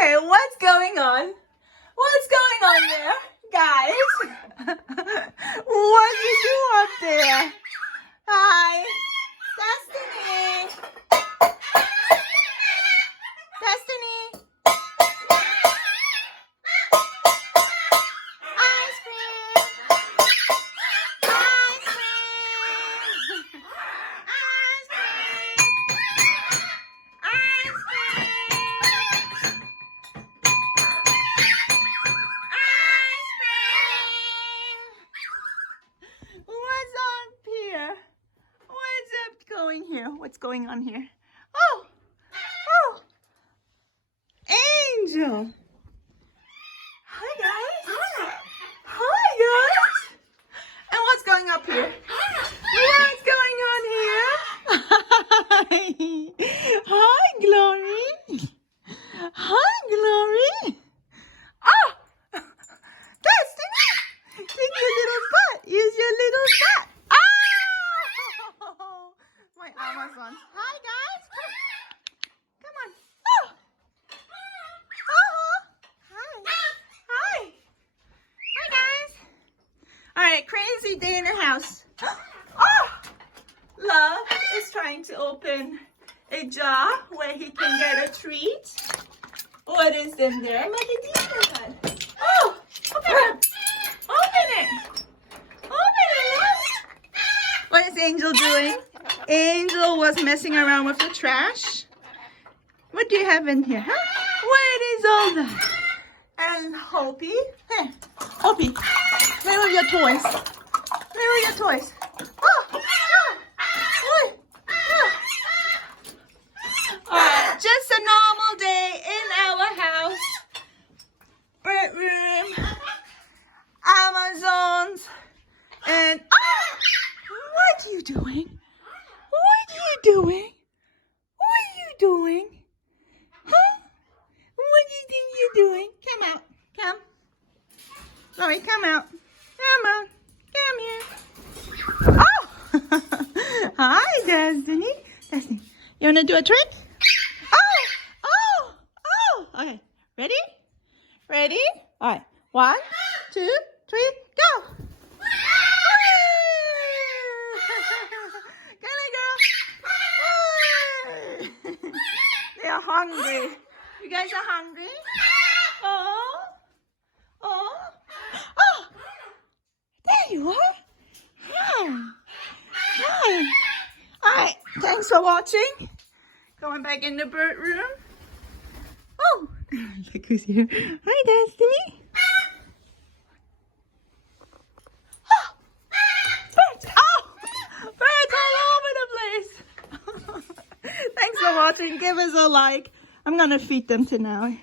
Okay, what's going on? What's going on there, guys? What do you do up there? Hi, Destiny. Destiny. Ice cream. Ice cream. Ice cream. Ice cream. What's up here? What's up going here? What's going on here? Oh, oh, Angel. Hi guys. Hi guys. And what's going up here? What's going on here? Hi, Glory. Hi, Glory. Oh, Destiny. Use your little butt. Use your little butt. Oh, my Amazon. Hi, guys. Come on. Oh. Uh-huh. Hi. Hi. Hi, guys. All right, crazy day in the house. Oh, Love is trying to open a jar where he can get a treat. What is in there? Look at these. Oh, open it. Open it. Open it, Love. What is Angel doing? Angel was messing around with the trash. What do you have in here? Huh? What is all that? And Hopi. Hey, Hopi. Play with your toys. Play with your toys. Oh, oh, oh, oh. Alright, just a normal day in our house. Bedroom. Amazons. And what are you doing? What are you doing? What are you doing? Huh? What do you think you're doing? Come out. Come. Chloe, come out. Come on. Come here. Oh! Hi, Destiny. Destiny, you want to do a trick? Oh! Oh! Oh! Okay. Ready? Ready? All right. 1, 2, 3, go! Get it, girl. They are hungry. You guys are hungry? Oh. Oh. Oh. There you are. Hi. Hi. All right. Thanks for watching. Going back in the bird room. Oh. Look who's here. Hi, Destiny. Oh. Birds. Oh. Birds all over the place. Thanks for watching. Give us a like. I'm gonna feed them today.